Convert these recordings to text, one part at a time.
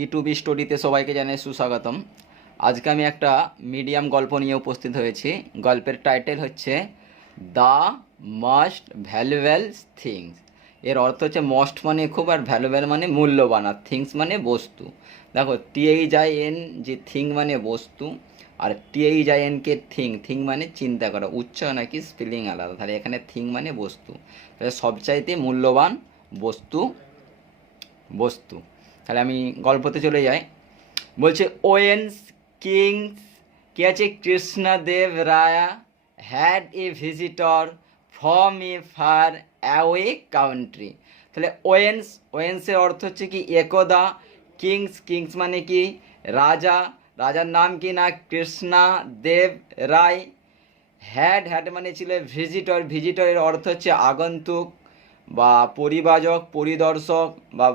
YouTube স্টোরিতে সবাইকে জানাই সুস্বাগতম। আজকে আমি একটা মিডিয়াম গল্প নিয়ে উপস্থিত হয়েছি। গল্পের টাইটেল হচ্ছে দ্য মোস্ট ভ্যালুয়েবল থিংস। এর অর্থ হচ্ছে মোস্ট মানে খুব, আর ভ্যালুয়েবল মানে মূল্যবান, আর থিংস মানে বস্তু। দেখো, THIN যে থিং মানে বস্তু, আর THIN কে থিং মানে চিন্তা করা, উচ্চারণ নাকি স্পেলিং আলাদা। তাহলে এখানে থিং মানে বস্তু, তাহলে সবচাইতে মূল্যবান বস্তু বস্তু। তাহলে আমি গল্পতে চলে যাই। বলছে ওয়েন্স কিংস কি আছে, Krishnadeva Raya had a visitor from a far away country. তাহলে ওয়েন্সের অর্থ হচ্ছে কি একদা, কিংস মানে কি রাজার নাম কি না কৃষ্ণা দেব রায়। হ্যাড মানে ছিল ভিজিটরের অর্থ হচ্ছে আগন্তুক বা পরিবাজক, পরিদর্শক বা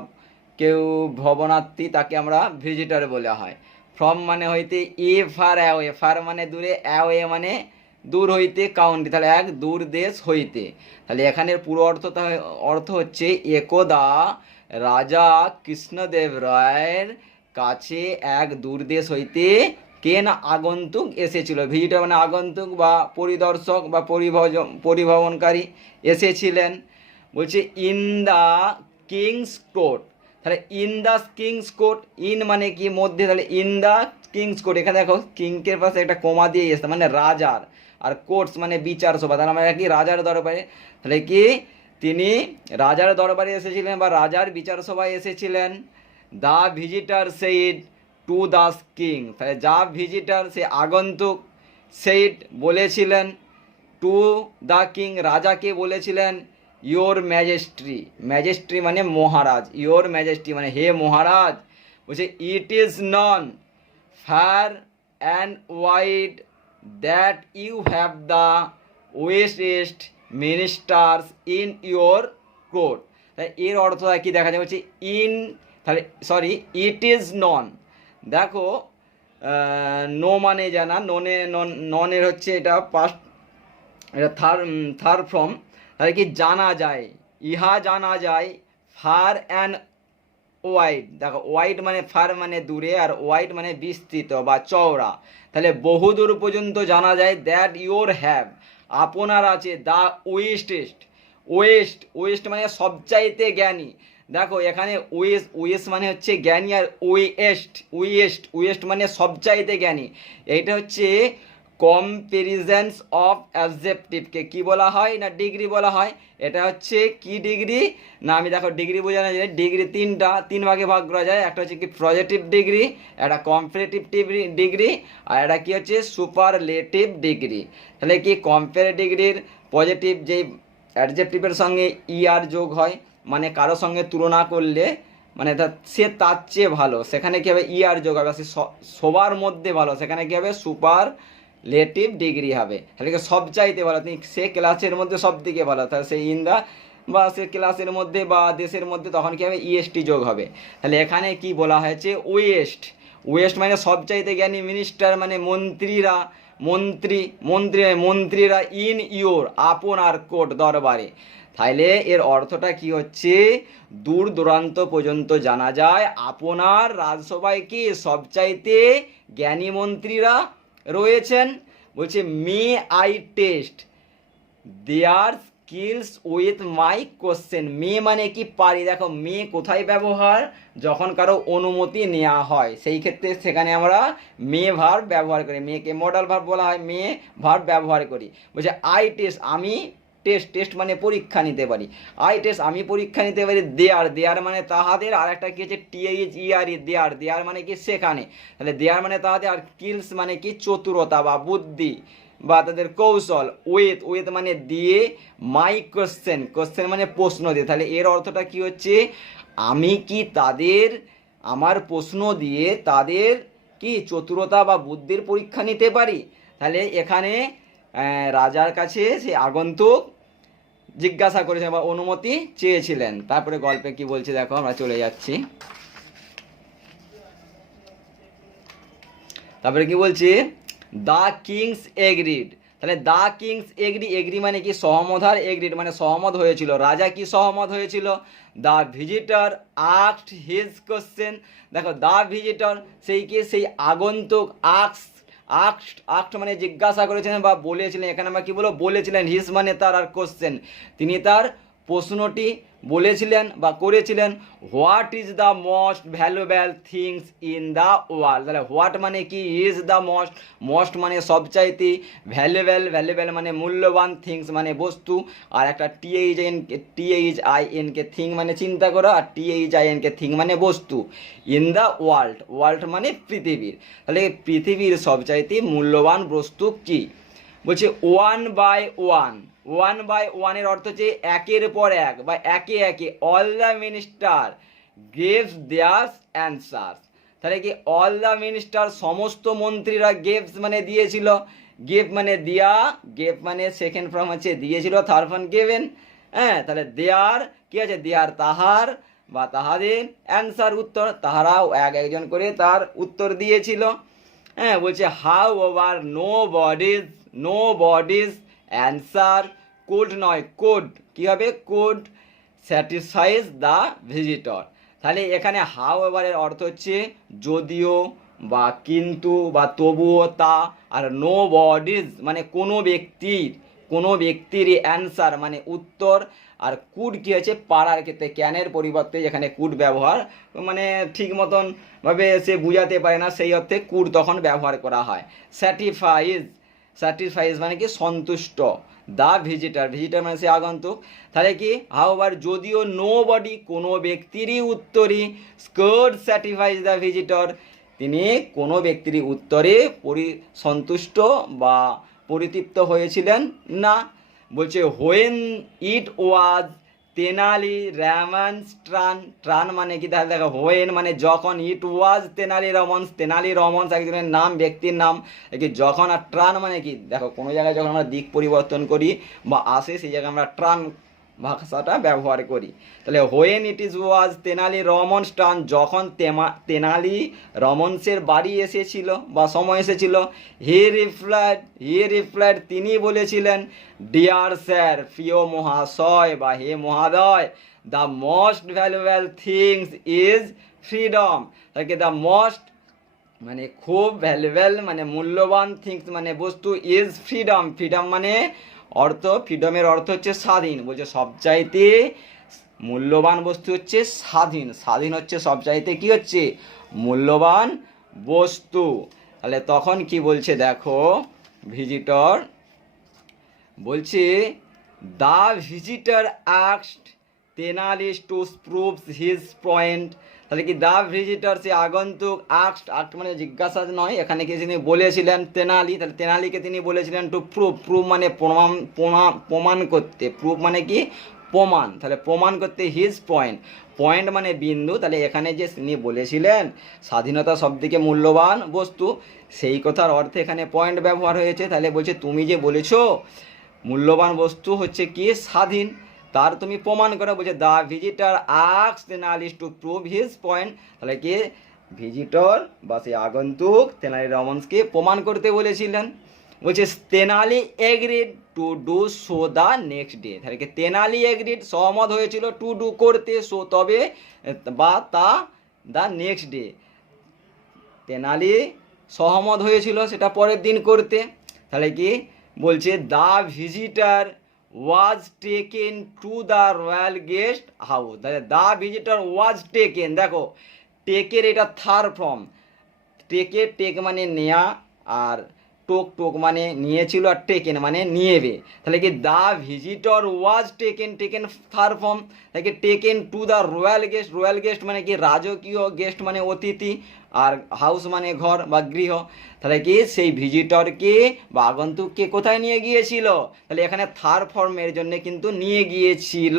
কেউ ভবনার্থী, তাকে আমরা ভিজিটর বলা হয়। ফ্রম মানে হইতে, ফার অ্যাওয়ে, ফার মানে দূরে, অ্যাওয়ে মানে দূর হইতে, কাউন্ট্রি তাহলে এক দূর দেশ হইতে। তাহলে এখানের পুরো অর্থ হচ্ছে একদা রাজা কৃষ্ণদেব রায়ের কাছে এক দূর দেশ হইতে কে না আগন্তুক এসেছিল। ভিজিটর মানে আগন্তুক বা পরিদর্শক বা পরিভ্রমণকারী এসেছিলেন। বলছে ইন দ্য কিংস কোর্ট। তাহলে in the king's court, in মানে কি মধ্যে, তাহলে ইন দ্য কিংস কোর্ট। এখানে দেখো কিংকের পাশে একটা কমা দিয়ে এসছে, মানে রাজার, আর কোর্টস মানে বিচার সভা, তাহলে আমরা কি রাজার দরবারে। তাহলে কি তিনি রাজার দরবারে এসেছিলেন বা রাজার বিচার সভায় এসেছিলেন। The visitor said to the king, তাহলে যা ভিজিটার সে আগন্তুক, সেইড বলেছিলেন, টু দ্য কিং রাজাকে বলেছিলেন, ইয়োর ম্যাজেস্ট্রি মানে মহারাজ, ইয়োর ম্যাজেস্ট্রি মানে হে মহারাজ। বলছে it is known far and wide that you have the wisest ministers in your court. তাই এর অর্থ কি দেখা যায়, বলছে তাহলে ইট ইজ নন। দেখো নো মানে জানা, ননের হচ্ছে এটা পাস্ট, এটা থার্ড ফর্ম। তাহলে কি জানা যায়, ইহা জানা যায়, ফার অ্যান্ড ওয়াইড। দেখো ওয়াইড মানে ফার মানে দূরে, আর ওয়াইড মানে বিস্তৃত বা চওড়া। তাহলে বহুদূর পর্যন্ত জানা যায়, দ্যাট ইউর হ্যাভ আপনার আছে, দ্য ওয়েস্ট মানে সবচাইতে জ্ঞানী। দেখো এখানে ওয়েস্ট মানে হচ্ছে জ্ঞানী, আর ওয়েস্ট মানে সবচাইতে জ্ঞানী। এইটা হচ্ছে কম্পেরিজেন্স অফ অ্যাডজেক্টিভকে কি বলা হয় না ডিগ্রি বলা হয়। এটা হচ্ছে কি ডিগ্রি না, আমি দেখো ডিগ্রি বোঝানো যায়, ডিগ্রি তিন ভাগে ভাগ করা যায়। একটা হচ্ছে কি পজিটিভ ডিগ্রি, একটা কম্পারেটিভ ডিগ্রি, আর এটা কি হচ্ছে সুপারলেটিভ ডিগ্রি। তাহলে কি কম্পারেটিভ ডিগ্রির পজিটিভ যেই অ্যাডজেক্টিভের সঙ্গে আর যোগ হয়, মানে কারোর সঙ্গে তুলনা করলে মানে সে তার চেয়ে ভালো, সেখানে কী হবে আর যোগ হবে। সে সবার মধ্যে ভালো, সেখানে কী হবে সুপারলেটিভ ডিগ্রি হবে। তাহলে সবচাইতে ভালো, তিনি সে ক্লাসের মধ্যে সব থেকে ভালো, তাহলে সে বা সে ক্লাসের মধ্যে বা দেশের মধ্যে, তখন কী হবে EST যোগ হবে। তাহলে এখানে কি বলা হয়েছে, ওয়েস্ট মানে সবচাইতে জ্ঞানী, মিনিস্টার মানে মন্ত্রীরা ইন ইউর আপনার কোর্ট দরবারে। তাইলে এর অর্থটা কি হচ্ছে, দূর দূরান্ত পর্যন্ত জানা যায় আপনার রাজসভায় কি সবচাইতে জ্ঞানী মন্ত্রীরা রয়েছেন। বলছে may I test their skills with my question. May মানে কি পারি। দেখো মে কোথায় ব্যবহার, যখন কারো অনুমতি নেওয়া হয়, সেই ক্ষেত্রে সেখানে আমরা মে ভার্ব ব্যবহার করি। মেকে মডাল ভার্ব বলা হয়, মে ভার্ব ব্যবহার করি। বলছে আই টেস্ট আমি, টেস্ট মানে পরীক্ষা নিতে পারি, আমি পরীক্ষা নিতে পারি। দেয়ার মানে তাহাদের, আর একটা কি হচ্ছে THERE, দেয়ার মানে কি সেখানে। তাহলে দেয়ার মানে তাহাদের, আর স্কিলস মানে কি চতুরতা বা বুদ্ধি বা তাদের কৌশল। উইথ মানে দিয়ে, মাই কোশ্চেন মানে প্রশ্ন দিয়ে। তাহলে এর অর্থটা কি হচ্ছে, আমি কি আমার প্রশ্ন দিয়ে তাদের কি চতুরতা বা বুদ্ধির পরীক্ষা নিতে পারি। তাহলে এখানে রাজার কাছে সে আগন্তুক জিজ্ঞাসা করেছিলেন বা অনুমতি চেয়েছিলেন। তারপরে গল্পে কি বলছে দেখো, আমরা চলে যাচ্ছি। তারপরে কি বলছে, দ্য কিংস এগ্রিড। তাহলে দ্য কিংস এগ্রি, এগ্রি মানে কি সহমতার, এগ্রিড মানে সহমত হয়েছিল, রাজা কি সহমত হয়েছিল। The visitor asked his question, দেখো দ্য ভিজিটর সেই কি সেই আগন্তুক, আক্ট মানে জিজ্ঞাসা করেছিলেন বা বলেছিলেন, এখানে আমরা কি বলবো বলেছিলেন, হিজ মানে তার, আর কোশ্চেন তিনি তার প্রশ্নটি বলেছিলেন বা করেছিলেন। What is the most valuable things in the world, তাহলে হোয়াট মানে কি, ইজ দ্য মোস্ট, মোস্ট মানে সবচাইতে, ভ্যালুয়েবল মানে মূল্যবান, থিংস মানে বস্তু, আর একটা THIN কে থিং মানে চিন্তা করা, আর THIN কে থিং মানে বস্তু, ইন দ্য ওয়ার্ল্ড, ওয়ার্ল্ড মানে পৃথিবীর, তাহলে পৃথিবীর সবচাইতে মূল্যবান বস্তু কি, বলছে ওয়ান বাই ওয়ানের অর্থ হচ্ছে একের পর এক বা একে একে, all the minister গেভস there answer, তাহলে কি অল দ্য মিনিস্টার সমস্ত মন্ত্রীরা গেভস মানে দিয়েছিল, গেভ মানে দেয়া, গেভ মানে সেকেন্ড ফর্ম হচ্ছে দিয়েছিল, থার্ড ফর্ম গেভেন, হ্যাঁ তাহলে দেয়ার কি আছে, দেয়ার তাহার বা তাহাদের, অ্যান্সার উত্তর, তাহারাও একজন করে তার উত্তর দিয়েছিল। হ্যাঁ বলছে however nobody's answer could নয় কোড, কী হবে কোড স্যাটিসফাইজ দ্য ভিজিটর, তাহলে এখানে হাউ এভারের অর্থ হচ্ছে যদিও বা কিন্তু বা তবুও তা, আর নো বডিজ মানে কোনো ব্যক্তির অ্যান্সার মানে উত্তর, আর কুড কি হচ্ছে পারার ক্ষেত্রে ক্যানের পরিবর্তে যেখানে কুড ব্যবহার মানে ঠিক মতন ভাবে সে বুঝাতে পারে না সেই অর্থে কুড তখন ব্যবহার করা হয়। স্যাটিসফাইজ মানে কি সন্তুষ্ট, দ্য ভিজিটার মানে সে আগন্তুক, তাহলে কি হাউএভার যদিও নো বডি কোনো ব্যক্তিরই উত্তরই, স্কুড স্যাটিসফাইজ দ্য ভিজিটর তিনি কোনো ব্যক্তির উত্তরে সন্তুষ্ট বা পরিতৃপ্ত হয়েছিলেন না। বলছে হোয়েন ইট ওয়াজ তেনালি রমন্স ট্রান মানে কি, তাহলে দেখো হোয়েন মানে যখন, ইট ওয়াজ তেনালি রমন্স একজনের নাম, ব্যক্তির নাম কি যখন, আর ট্রান মানে কি দেখো কোনো জায়গায় যখন আমরা দিক পরিবর্তন করি বা আসে সেই জায়গায় আমরা ট্রান ভাষাটা ব্যবহার করি, তাহলে when it is was Tenali Raman's turn যখন তেনালি রমন্সের বাড়ি এসেছিল বা সময় এসেছিল, হি রিপ্লাইড তিনি বলেছিলেন, ডিয়ার স্যার প্রিয় মহাশয় বা হে মহাদয়, the most valuable things is freedom, তাকে দ্য মোস্ট মানে খুব ভ্যালুয়েবল মানে মূল্যবান, থিংস মানে বস্তু, ইজ ফ্রিডম মানে অর্থ, ফ্রিডমের অর্থ হচ্ছে স্বাধীন, বলছে সবচাইতে মূল্যবান বস্তু হচ্ছে স্বাধীন হচ্ছে সবচাইতে কি হচ্ছে মূল্যবান বস্তু। তাহলে তখন কি বলছে দেখো ভিজিটর বলছে the visitor asked Tenali to prove his point, তাহলে কি দ্য ভিজিটর সে আগন্তুক, আস্কড মানে জিজ্ঞাসা নয়, এখানে কি তিনি বলেছিলেন তেনালি, তাহলে তেনালিকে তিনি বলেছিলেন টু প্রুভ মানে প্রমাণ করতে, প্রুভ মানে কি প্রমাণ, তাহলে প্রমাণ করতে হিজ পয়েন্ট মানে বিন্দু, তাহলে এখানে যে তিনি বলেছিলেন স্বাধীনতা সবথেকে মূল্যবান বস্তু সেই কথার অর্থে এখানে পয়েন্ট ব্যবহার হয়েছে, তাহলে বলছে তুমি যে বলেছো মূল্যবান বস্তু হচ্ছে কি স্বাধীন, তার তুমি প্রমাণ করো, বলছে the visitor asked Tenali to prove his point, তাহলে কি ভিজিটর বা সেই আগন্তুক তেনালি রমন্সকে প্রমাণ করতে বলেছিলেন। বলছে Tenali agreed to do so the next day, তাহলে কি তেনালি এগ্রিড সহমত হয়েছিল টু ডু করতে, সো তবে বা তা দ্য নেক্সট ডে, তেনালি সহমত হয়েছিল সেটা পরের দিন করতে, তাহলে কি বলছে the visitor was taken to the royal guest house, তাহলে দ্য ভিজিটর ওয়াজ টেকেন, দেখো টেকের এটা থার্ড ফর্ম, টেক মানে নেয়া, আর টোক মানে নিয়েছিল, আর টেকেন মানে নিয়েবে, তাহলে কি the visitor was taken third form, তাহলে কি taken to the royal guest মানে কি রাজকীয়, গেস্ট মানে অতিথি, আর হাউস মানে ঘর বা গৃহ, তাহলে কি সেই ভিজিটরকে বা আগন্তুককে কোথায় নিয়ে গিয়েছিল, তাহলে এখানে থার্ড ফর্মের জন্য কিন্তু নিয়ে গিয়েছিল,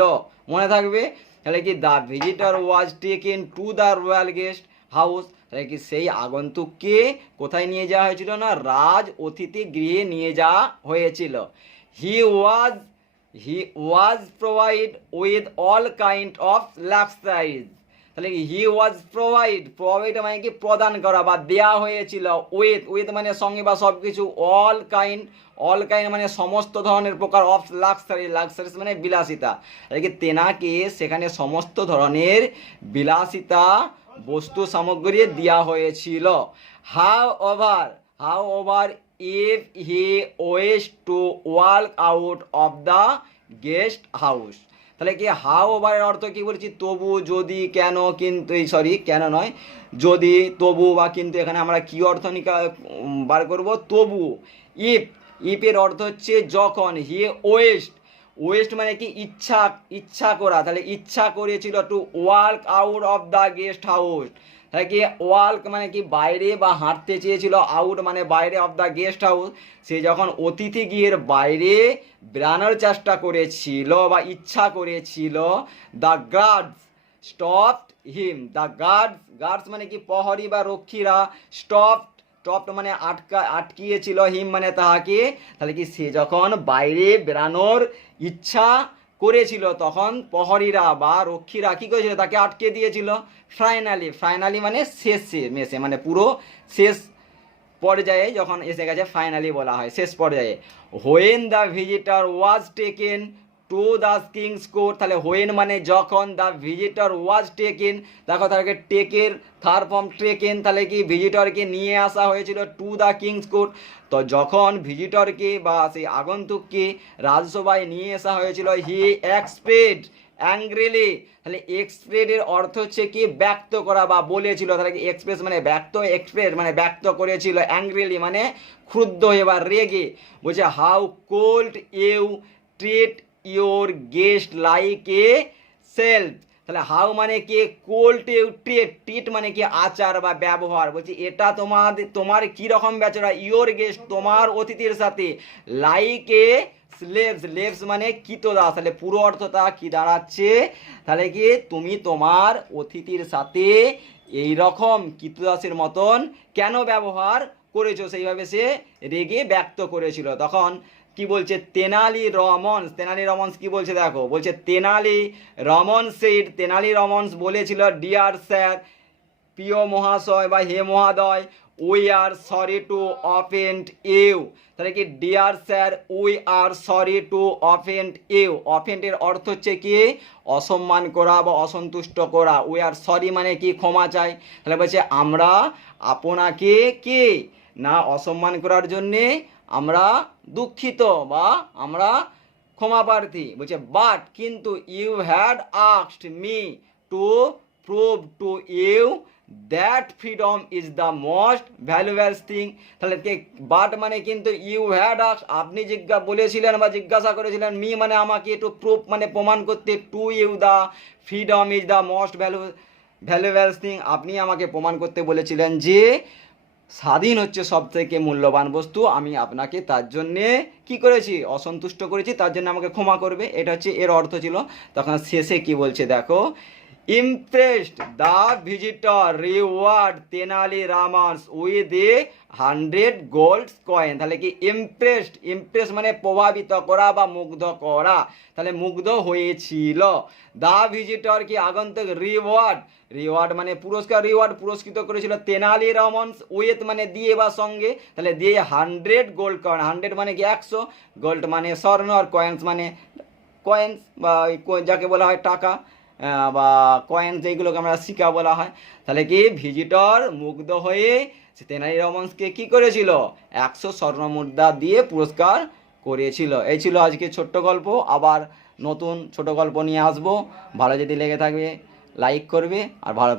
মনে থাকবে, তাহলে কি the visitor was taken to the royal guest house, তাহলে কি সেই আগন্তুককে কোথায় নিয়ে যাওয়া হয়েছিল না রাজ অতিথি গৃহে নিয়ে যাওয়া হয়েছিল। He was provide with all kind of luxuries, তাহলে কি হি ওয়াজ প্রোভাইড মানে কি প্রদান করা বা দেয়া হয়েছিল, উইথ মানে সঙ্গে বা সব কিছু, অল কাইন্ড মানে সমস্ত ধরনের প্রকার অফ লাক্সারিস মানে বিলাসিতা, তাহলে কি তেনাকে সেখানে সমস্ত ধরনের বিলাসিতা বস্তু সামগ্রী দেওয়া হয়েছিল। However if he was to walk out of the guest house, তাহলে কি হাউ ওভারের অর্থ কি বলছি, তবু, যদি, কেন, কিন্তু, কেন নয়, যদি, তবু বা কিন্তু, এখানে আমরা কি অর্থ বার করব, তবু। ইফের অর্থ হচ্ছে যখন, হি ওয়েস্ট মানে কি ইচ্ছা করা, তাহলে ইচ্ছা করেছিল two walk out of the guest house, তাহলে কি ওয়াক মানে কি বাইরে বা হাঁটতে চেয়েছিল, আউট মানে বাইরে, অফ দ্য গেস্ট হাউস সে যখন অতিথি গৃহের বাইরে বেরানোর চেষ্টা করেছিল বা ইচ্ছা করেছিল, the guards stopped him, the guards মানে কি প্রহরী বা রক্ষীরা, স্টপড মানে আটকিয়েছিল, হিম মানে তাহাকে, তাহলে কি সে যখন বাইরে বেরানোর ইচ্ছা করেছিল তখন প্রহরীরা বা রক্ষীরা কি করেছিল, তাকে আটকে দিয়েছিল। ফাইনালি মানে মেসে মানে পুরো শেষ পর্যায়ে যখন এসে গেছে ফাইনালি বলা হয়, শেষ পর্যায়ে। When the visitor was taken to the king's court, তাহলে হোয়েন মানে যখন, দ্য ভিজিটর ওয়াজ টেকেন, দেখো তাকে টেকের থার্ড ফর্ম টেকেন, তাহলে কি ভিজিটরকে নিয়ে আসা হয়েছিল টু দ্য কিংস কোর্ট, তো যখন ভিজিটরকে বা সেই আগন্তুককে রাজসভায় নিয়ে আসা হয়েছিল, হি এক্সপ্রেড অ্যাংগ্রিলি, তাহলে এক্সপ্রেডের অর্থ হচ্ছে কি ব্যক্ত করা বা বলেছিল, তাহলে কি এক্সপ্রেস মানে এক্সপ্রেস মানে ব্যক্ত করেছিল, অ্যাংগ্রিলি মানে ক্রুদ্ধ হয়ে বা রেগে, বলছে how cold you treat your guest like a self, তাহলে হাউ মানে কি কোল্ড ইউ ট্রিট মানে কি আচার বা ব্যবহার, বলছি এটা তোমার কি রকম বেচারা, ইউর গেস্ট তোমার অতিথির সাথে, লাইক এ স্লেভস মানে কৃতদাস, তাহলে পুরো অর্থটা কি দাঁড়াচ্ছে, তাহলে কি তুমি তোমার অতিথির সাথে এই রকম কৃতদাসের মতন কেন ব্যবহার করেছো, সেইভাবে সে রেগে ব্যক্ত করেছিল। তখন কি বলছে, তেনালি রমন্স কি বলছে দেখো, বলছে তেনালি রমন্স বলেছিল, ডিয়ার স্যার, প্রিয় মহাশয় বা হে মহাদয়, we are sorry to offend you, তাহলে কি dear sir we are sorry to offend you, অফেন্ডের অর্থ হচ্ছে কি অসম্মান করা বা অসন্তুষ্ট করা, উই আর সরি মানে কি ক্ষমা চাই, তাহলে বলছে আমরা আপনাকে কি না অসম্মান করার জন্যে আমরা দুঃখিত বা আমরা ক্ষমা প্রার্থী, বলছে বাট কিন্তু, you had asked me to prove to you that freedom is the most valuable thing, তাহলে বাট মানে কিন্তু, ইউ হ্যাড আস্কড আপনি বলেছিলেন বা জিজ্ঞাসা করেছিলেন, মি মানে আমাকে, টু প্রুভ মানে প্রমাণ করতে, to you the freedom is the most valuable thing আপনি আমাকে প্রমাণ করতে বলেছিলেন যে স্বাধীন হচ্ছে সব থেকে মূল্যবান বস্তু, আমি আপনাকে তার জন্যে কি করেছি, অসন্তুষ্ট করেছি, তার জন্য আমাকে ক্ষমা করবে, এটা হচ্ছে এর অর্থ ছিল। তখন শেষে কি বলছে দেখো, impressed the visitor reward Tenali Raman's with a 100 gold কয়েন, তাহলে কি ইমপ্রেস মানে প্রভাবিত করা বা মুগ্ধ করা, তাহলে মুগ্ধ হয়েছিল। দ্য ভিজিটর কি আগন্তুক, রিওয়ার্ড মানে পুরস্কৃত করেছিল তেনালি রামান্স উইথ মানে দিয়ে বা সঙ্গে, তাহলে দিয়ে 100 গোল্ড কয়েন, 100 মানে কি 100, গোল্ড মানে স্বর্ণ, আর কয়েন্স মানে কয়েন্স বা যাকে বলা হয় টাকা বা কয়েন্স, যেগুলোকে আমরা সিকা বলা হয়, তাহলে কি ভিজিটর মুগ্ধ হয়ে তেনালি রামান্সকে কি করেছিল, 100 স্বর্ণমুদ্রা দিয়ে পুরস্কার করেছিল। এই ছিল আজকে ছোট্ট গল্প, আবার নতুন ছোট গল্প নিয়ে আসবো। ভালো যদি লেগে থাকবে লাইক করবে আর ভালো